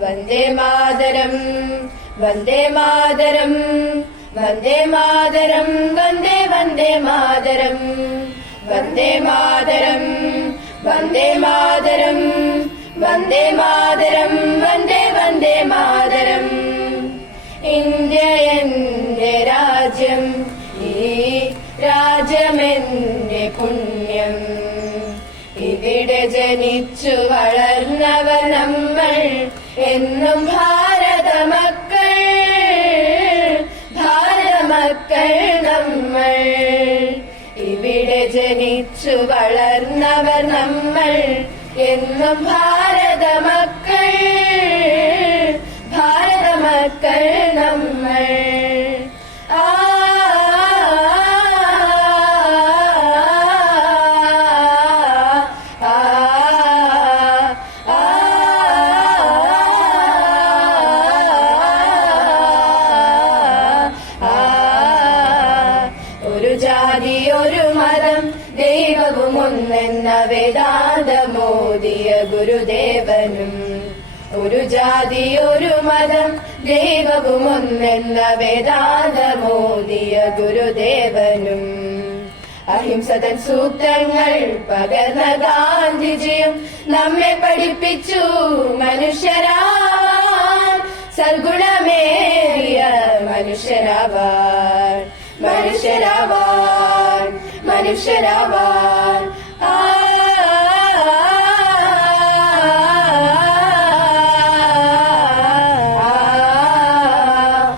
വന്ദേ മാതരം വന്ദേ മാതരം വന്ദേ മാതരം വന്ദേ വന്ദേ മാതരം വന്ദേ മാതരം വന്ദേ മാതരം വന്ദേ മാതരം വന്ദേ Vande Mataram. India എന്റെ രാജ്യം, ഈ രാജ്യമെന്റെ പുണ്യം. ഇവിടെ ജനിച്ചു വളർന്നവർ നമ്മൾ എന്നും ഭാരതമക്കൾ, ഭാരതമക്കൾ നമ്മൾ. ഇവിടെ ജനിച്ചു വളർന്നവർ നമ്മൾ എന്നും ഭാരതമക്കൾ, ഭാരതമക്കൾ നമ്മൾ. ഒരു ജാതി ഒരു മതം ദൈവവും ഒന്നെന്ന വേദാന്തമോദിയ ഗുരുദേവനും. ഒരു ജാതി ഒരു മതം ദൈവവും ഒന്നെന്ന വേദാന്തമോദിയ ഗുരുദേവനും. അഹിംസതൻ സൂക്തങ്ങൾ പകർന്ന ഗാന്ധിജിയും നമ്മെ പഠിപ്പിച്ചു മനുഷ്യരാവാൻ, സൽഗുണമേറിയ മനുഷ്യരാവാൻ, മനുഷ്യരാവാൻ, മനുഷ്യരാവാൻ.